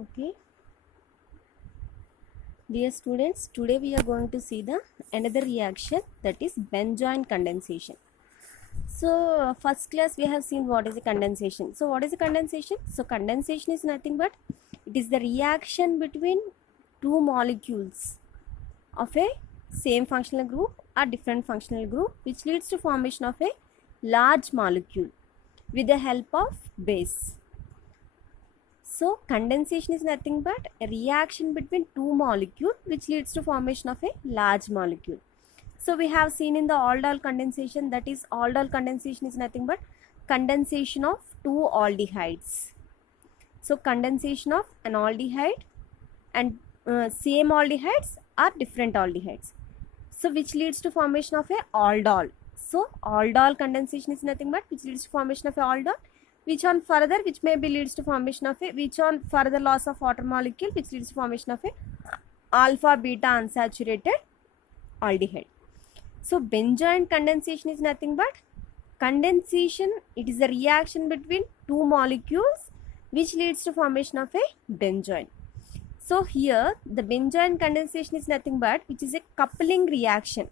Okay, dear students, today we are going to see the another reaction, that is benzoin condensation. So first class we have seen what is a condensation. So what is a condensation? So condensation is nothing but it is the reaction between two molecules of a same functional group or different functional group, which leads to formation of a large molecule with the help of base. So condensation is nothing but a reaction between two molecules which leads to formation of a large molecule. So we have seen in the aldol condensation, that is aldol condensation is nothing but condensation of two aldehydes. So condensation of an aldehyde and same aldehydes or different aldehydes. So which leads to formation of a aldol. So aldol condensation is nothing but which leads to formation of a aldol. Which may be leads to formation of a further loss of water molecule, which leads to formation of a alpha beta unsaturated aldehyde. So benzoin condensation is nothing but condensation. It is a reaction between two molecules which leads to formation of a benzoin. So here the benzoin condensation is nothing but which is a coupling reaction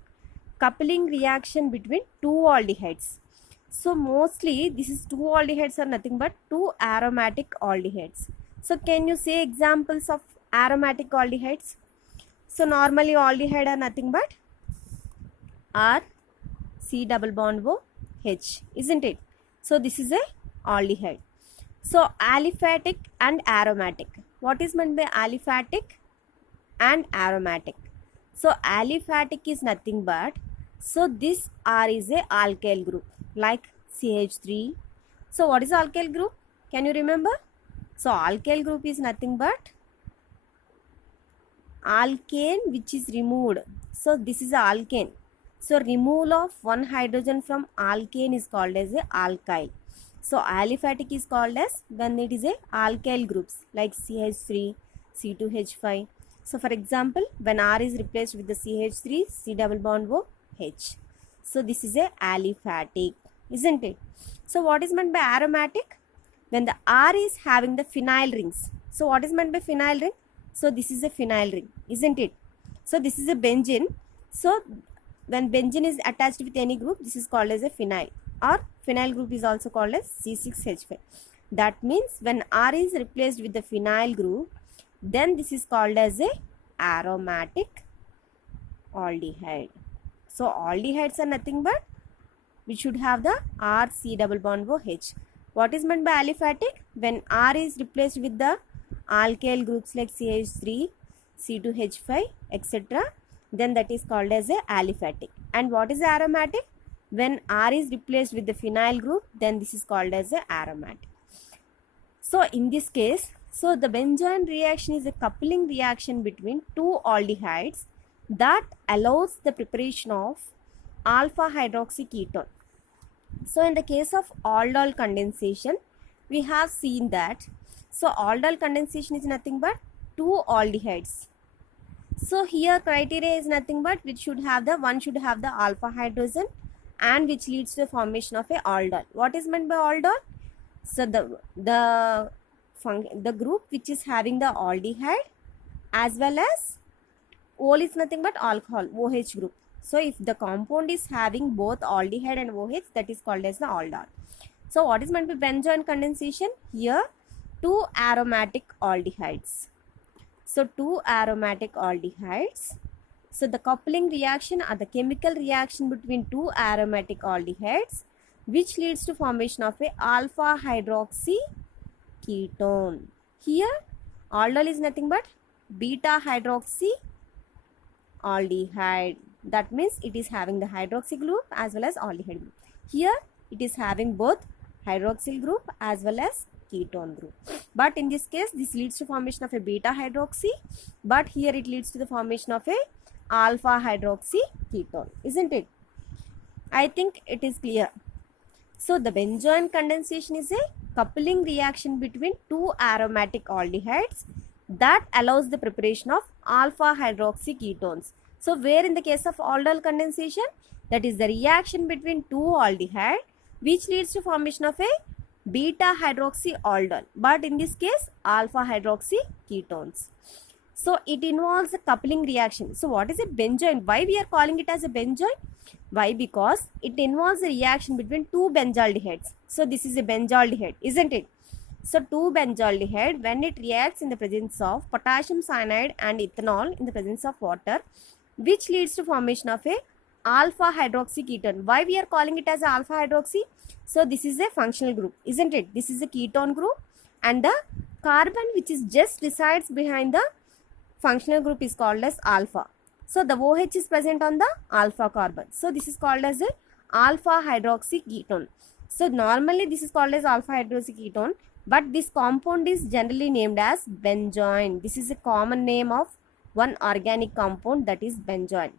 between two aldehydes. So mostly this is two aldehydes are nothing but two aromatic aldehydes. So can you say examples of aromatic aldehydes? So normally aldehyde are nothing but R C double bond O H, isn't it? So this is a aldehyde. So aliphatic and aromatic. What is meant by aliphatic and aromatic? So aliphatic is nothing but, so this R is a alkyl group like CH3. So what is alkyl group? Can you remember? So alkyl group is nothing but alkane which is removed. So this is alkane. So removal of one hydrogen from alkane is called as a alkyl. So aliphatic is called as when it is a alkyl groups like CH3, C2H5. So for example, when R is replaced with the CH3, C double bond O H. So this is a aliphatic, isn't it? So what is meant by aromatic? When the R is having the phenyl rings. So what is meant by phenyl ring? So this is a phenyl ring, isn't it? So this is a benzene. So when benzene is attached with any group, this is called as a phenyl, or phenyl group is also called as C6H5. That means when R is replaced with the phenyl group, then this is called as a aromatic aldehyde. So aldehydes are nothing but we should have the R C double bond O H. What is meant by aliphatic? When R is replaced with the alkyl groups like CH3, C2H5, etc., then that is called as a aliphatic. And what is aromatic? When R is replaced with the phenyl group, then this is called as a aromatic. So in this case, so the benzoin reaction is a coupling reaction between two aldehydes that allows the preparation of alpha hydroxy ketone. So in the case of aldol condensation, we have seen that, so aldol condensation is nothing but two aldehydes. So here criteria is nothing but which should have the one should have the alpha hydrogen and which leads to the formation of a aldol. What is meant by aldol? So the group which is having the aldehyde as well as ol is nothing but alcohol, OH group. So if the compound is having both aldehyde and OH, that is called as the aldol. So what is meant by benzoin condensation? Here two aromatic aldehydes. So two aromatic aldehydes. So the coupling reaction or the chemical reaction between two aromatic aldehydes which leads to formation of a alpha hydroxy ketone. Here aldol is nothing but beta hydroxy aldehyde. That means it is having the hydroxy group as well as aldehyde group. Here it is having both hydroxyl group as well as ketone group. But in this case, this leads to formation of a beta hydroxy, but here it leads to the formation of a alpha hydroxy ketone, isn't it? I think it is clear. So the benzoin condensation is a coupling reaction between two aromatic aldehydes that allows the preparation of alpha hydroxy ketones. So where in the case of aldol condensation, that is the reaction between two aldehyde which leads to formation of a beta hydroxyaldol, but in this case alpha hydroxy ketones. So it involves a coupling reaction. So what is a benzoin? Why we are calling it as a benzoin? Why? Because it involves a reaction between two benzaldehydes. So this is a benzaldehyde, isn't it? So 2-benzaldehyde, when it reacts in the presence of potassium cyanide and ethanol in the presence of water, which leads to formation of a alpha hydroxy ketone. Why we are calling it as alpha hydroxy? So this is a functional group, isn't it? This is a ketone group, and the carbon which is just resides behind the functional group is called as alpha. So the OH is present on the alpha carbon. So this is called as a alpha hydroxy ketone. So normally this is called as alpha hydroxy ketone, but this compound is generally named as benzoin. This is a common name of one organic compound, that is benzoin.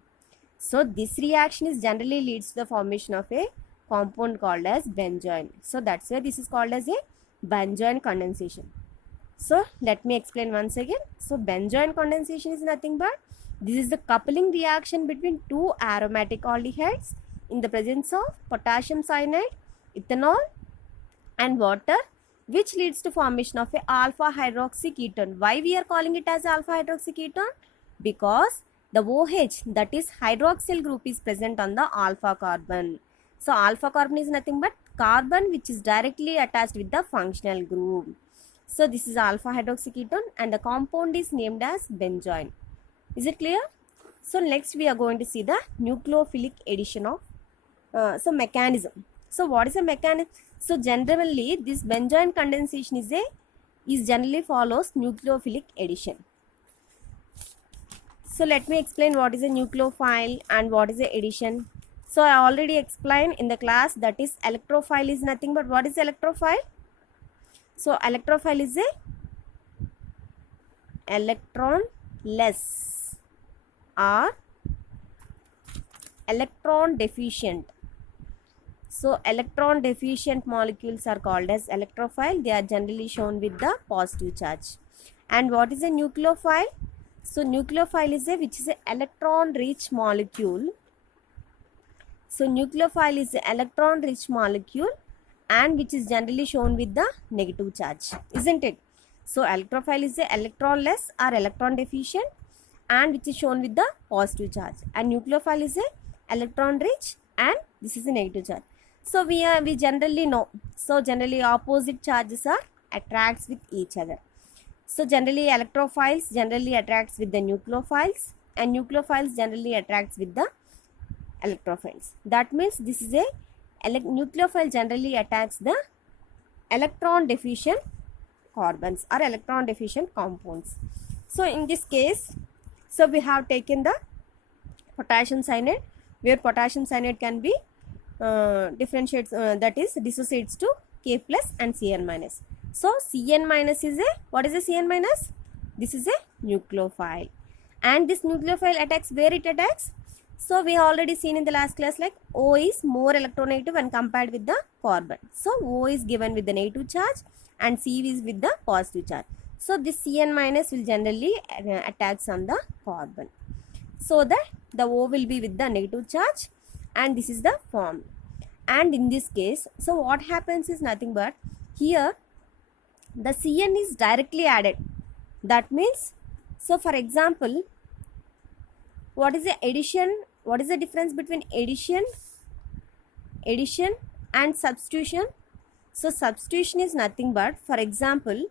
So this reaction is generally leads to the formation of a compound called as benzoin. So that's why this is called as a benzoin condensation. So let me explain once again. So benzoin condensation is nothing but this is the coupling reaction between two aromatic aldehydes in the presence of potassium cyanide, ethanol and water, which leads to formation of a alpha hydroxy ketone. Why we are calling it as alpha hydroxy ketone? Because the OH, that is hydroxyl group, is present on the alpha carbon. So alpha carbon is nothing but carbon which is directly attached with the functional group. So this is alpha hydroxy ketone and the compound is named as benzoin. Is it clear? So next we are going to see the nucleophilic addition of mechanism. So what is a mechanism? So generally this benzoin condensation is generally follows nucleophilic addition. So let me explain what is a nucleophile and what is a addition. So I already explained in the class, that is electrophile is nothing but what is electrophile? So electrophile is a electron-less or electron deficient. So electron deficient molecules are called as electrophile. They are generally shown with the positive charge. And what is a nucleophile? So nucleophile is which is an electron rich molecule. So nucleophile is an electron rich molecule and which is generally shown with the negative charge, isn't it? So electrophile is a electron-less or electron deficient and which is shown with the positive charge, and nucleophile is a electron-rich and this is a negative charge. So we generally know. So generally opposite charges are attracts with each other. So generally electrophiles generally attracts with the nucleophiles and nucleophiles generally attracts with the electrophiles. That means this is a nucleophile generally attacks the electron deficient carbons or electron deficient compounds. So in this case, so we have taken the potassium cyanide, where potassium cyanide can be differentiates, that is dissociates to K plus and Cn minus. So Cn minus is a, what is a Cn minus? This is a nucleophile, and this nucleophile attacks where it attacks. So we have already seen in the last class, like O is more electronegative when compared with the carbon. So O is given with the negative charge and C is with the positive charge. So this Cn minus will generally attacks on the carbon, so that the O will be with the negative charge and this is the form. And in this case, so what happens is nothing but here the Cn is directly added. That means, so for example, what is the addition? What is the difference between addition and substitution? So substitution is nothing but, for example,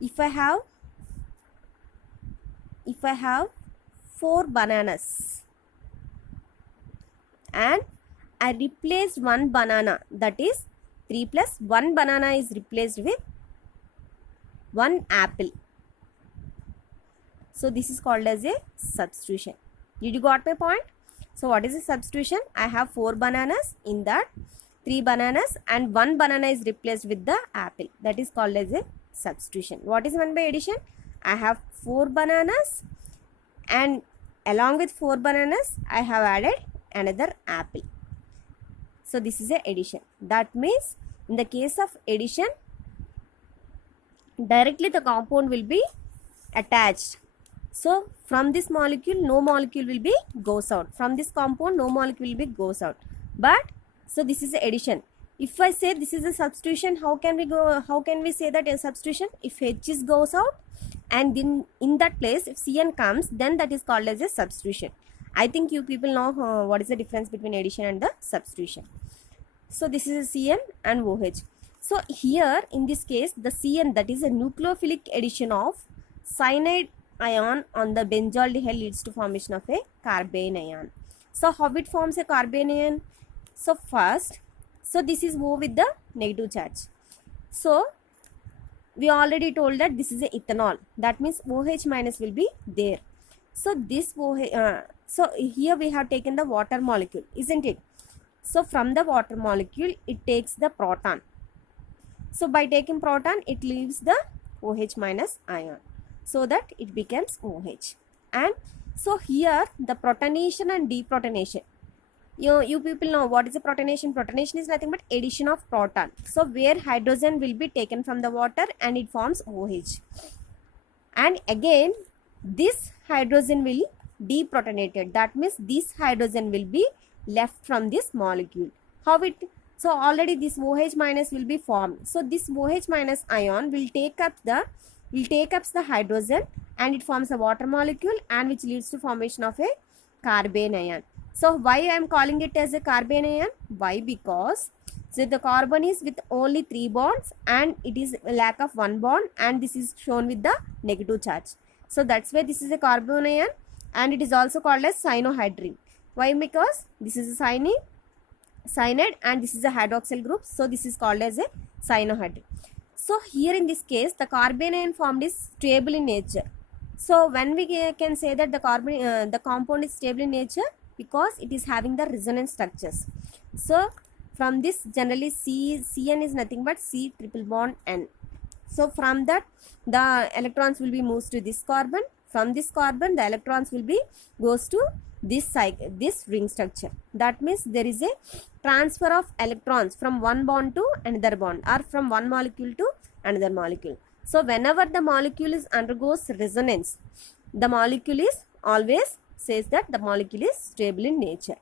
if I have 4 bananas and I replaced 1 banana, that is 3 plus 1 banana is replaced with 1 apple. So this is called as a substitution. Did you got my point? So what is a substitution? I have 4 bananas, in that 3 bananas and 1 banana is replaced with the apple. That is called as a substitution. What is meant by addition? I have 4 bananas and along with 4 bananas I have added another apple. So this is a addition. That means in the case of addition, directly the compound will be attached. So from this molecule, no molecule will be goes out. From this compound, no molecule will be goes out. But so this is addition. if I say this is a substitution, how can we say that a substitution? If H is goes out and then in that place if Cn comes, then that is called as a substitution. I think you people know what is the difference between addition and the substitution. So this is a Cn and OH. So here in this case the Cn, that is a nucleophilic addition of cyanide ion on the benzaldehyde, leads to formation of a carbene ion. So how it forms a carbene ion? So first, so this is O with the negative charge. So we already told that this is a ethanol, that means OH minus will be there. So this OH, so here we have taken the water molecule, isn't it? So from the water molecule it takes the proton. So by taking proton it leaves the OH minus ion, so that it becomes OH. And so here the protonation and deprotonation, you people know what is a protonation. Protonation is nothing but addition of proton. So where hydrogen will be taken from the water and it forms OH, and again this hydrogen will deprotonated, that means this hydrogen will be left from this molecule. How it? So already this OH minus will be formed. So this OH minus ion will take up the hydrogen and it forms a water molecule, and which leads to formation of a carbene ion. So why I am calling it as a carbene ion? Why? Because so the carbon is with only 3 bonds and it is a lack of 1 bond, and this is shown with the negative charge. So that's why this is a carbene ion, and it is also called as cyanohydrin. Why? Because this is a cyanide and this is a hydroxyl group, so this is called as a cyanohydrin. So here in this case the carbene ion formed is stable in nature. So when we can say that the compound is stable in nature, because it is having the resonance structures. So from this generally Cn is nothing but C triple bond N. So from that the electrons will be moved to this carbon. From this carbon the electrons will be goes to this ring structure. That means there is a transfer of electrons from one bond to another bond, or from one molecule to another molecule. So whenever the molecule is undergoes resonance, the molecule is always says that the molecule is stable in nature.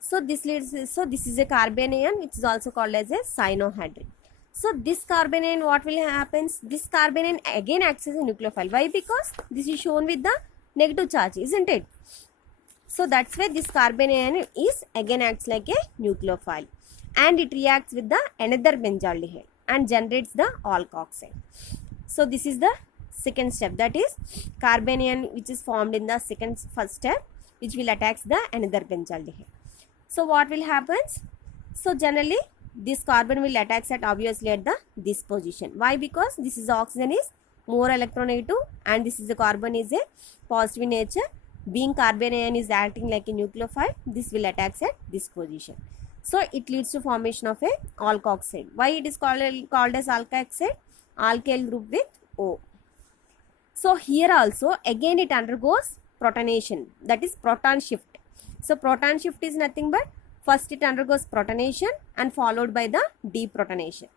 So this is a carbene ion, which is also called as a cyanohydrin. So this carbene ion, what will happen? This carbene ion again acts as a nucleophile. Why? Because this is shown with the negative charge, isn't it? So that's why this carbene ion is again acts like a nucleophile, and it reacts with the another benzaldehyde and generates the alkoxide. So this is the second step, that is carbene ion which is formed in the first step, which will attack the another benzaldehyde. So what will happen? So generally this carbon will attack obviously at this position. Why? Because this is oxygen is more electronegative and this is the carbon is a positive in nature. Being carbene ion is acting like a nucleophile, this will attack at this position. So it leads to formation of a alkoxide. Why it is called as alkoxide? Alkyl group with O. So here also again it undergoes protonation, that is proton shift. So proton shift is nothing but first it undergoes protonation and followed by the deprotonation.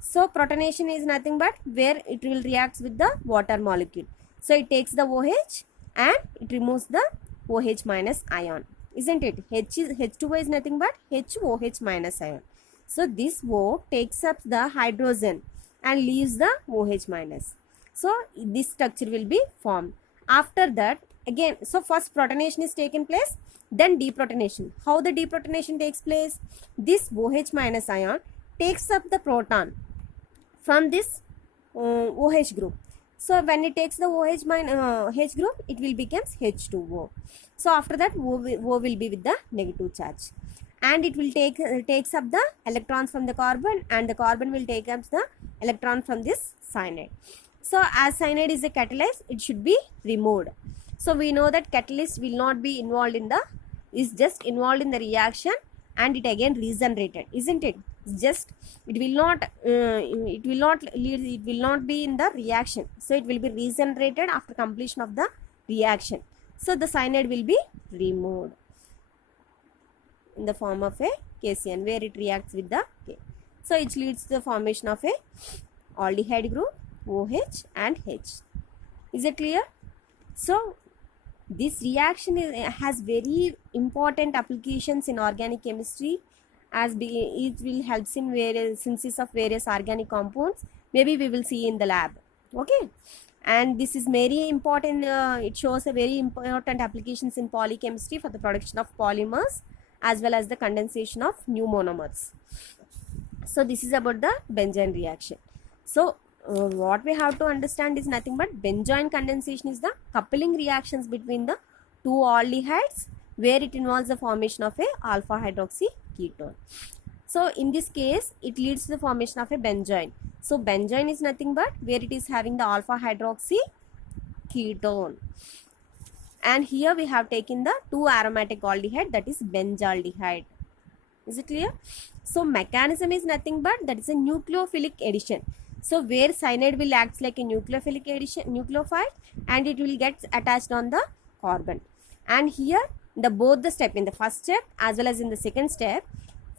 So protonation is nothing but where it will react with the water molecule. So it takes the OH and it removes the OH minus ion, isn't it? H2O is nothing but HOH minus ion. So this O takes up the hydrogen and leaves the OH minus. So this structure will be formed. After that again, so first protonation is taken place, then deprotonation. How the deprotonation takes place? This OH minus ion takes up the proton from this OH group. So when it takes the H group, it will becomes H2O. So after that O will be with the negative charge, and it will takes up the electrons from the carbon, and the carbon will take up the electron from this cyanide. So as cyanide is a catalyst, it should be removed. So we know that catalyst will not be involved in is just involved in the reaction, and it again regenerated, isn't it? It will not be in the reaction. So it will be regenerated after completion of the reaction. So the cyanide will be removed in the form of a KCN, where it reacts with the K. So it leads to the formation of a aldehyde group OH and H. Is it clear? So this reaction has very important applications in organic chemistry, as it will helps in various synthesis of various organic compounds. Maybe we will see in the lab. Okay, and this is very important. It shows a very important applications in polychemistry for the production of polymers as well as the condensation of new monomers. So this is about the Benzyne reaction. So what we have to understand is nothing but benzoin condensation is the coupling reactions between the two aldehydes where it involves the formation of a alpha hydroxy ketone. So in this case it leads to the formation of a benzoin. So benzoin is nothing but where it is having the alpha hydroxy ketone, and here we have taken the 2 aromatic aldehyde, that is benzaldehyde. Is it clear? So mechanism is nothing but that is a nucleophilic addition. So where cyanide will act like a nucleophilic addition, nucleophile, and it will get attached on the carbon. And here both the step, in the first step as well as in the second step,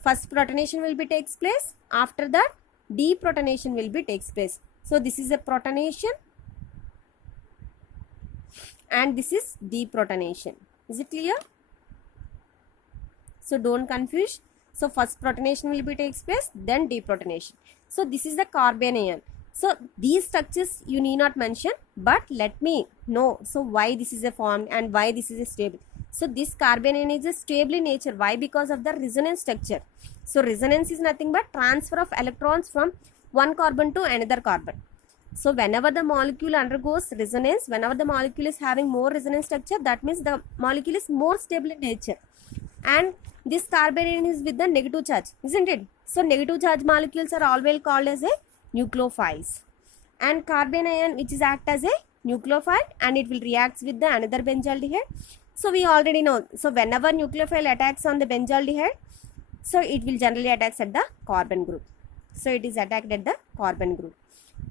first protonation will be takes place. After that deprotonation will be takes place. So this is a protonation and this is deprotonation. Is it clear? So don't confuse. So first protonation will be takes place, then deprotonation. So this is the carbene ion. So these structures you need not mention, but let me know so why this is a form and why this is a stable. So this carbene ion is a stable in nature. Why? Because of the resonance structure. So resonance is nothing but transfer of electrons from one carbon to another carbon. So whenever the molecule undergoes resonance, whenever the molecule is having more resonance structure, that means the molecule is more stable in nature. And this carbene ion is with the negative charge, isn't it? So negative charge molecules are always called as a nucleophiles. And carbene ion which is act as a nucleophile and it will react with the another benzaldehyde. So we already know. So whenever nucleophile attacks on the benzaldehyde, so it will generally attack at the carbon group. So it is attacked at the carbon group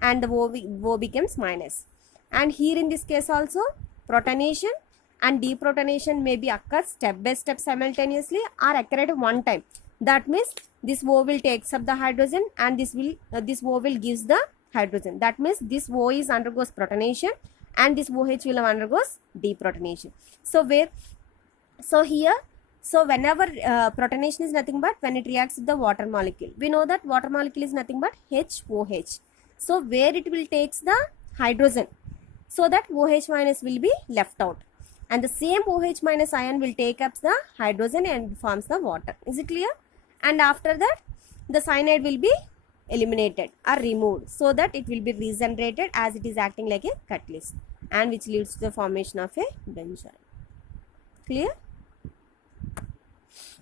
and the O becomes minus. And here in this case also protonation and deprotonation may be occur step by step simultaneously or occur at one time. That means this O will takes up the hydrogen and this O will gives the hydrogen. That means this O is undergoes protonation and this OH will undergoes deprotonation. So whenever protonation is nothing but when it reacts with the water molecule. We know that water molecule is nothing but HOH. So where it will takes the hydrogen, so that OH minus will be left out. And the same OH minus ion will take up the hydrogen and forms the water. Is it clear? And after that the cyanide will be eliminated or removed so that it will be regenerated as it is acting like a catalyst and which leads to the formation of a benzyne. Clear?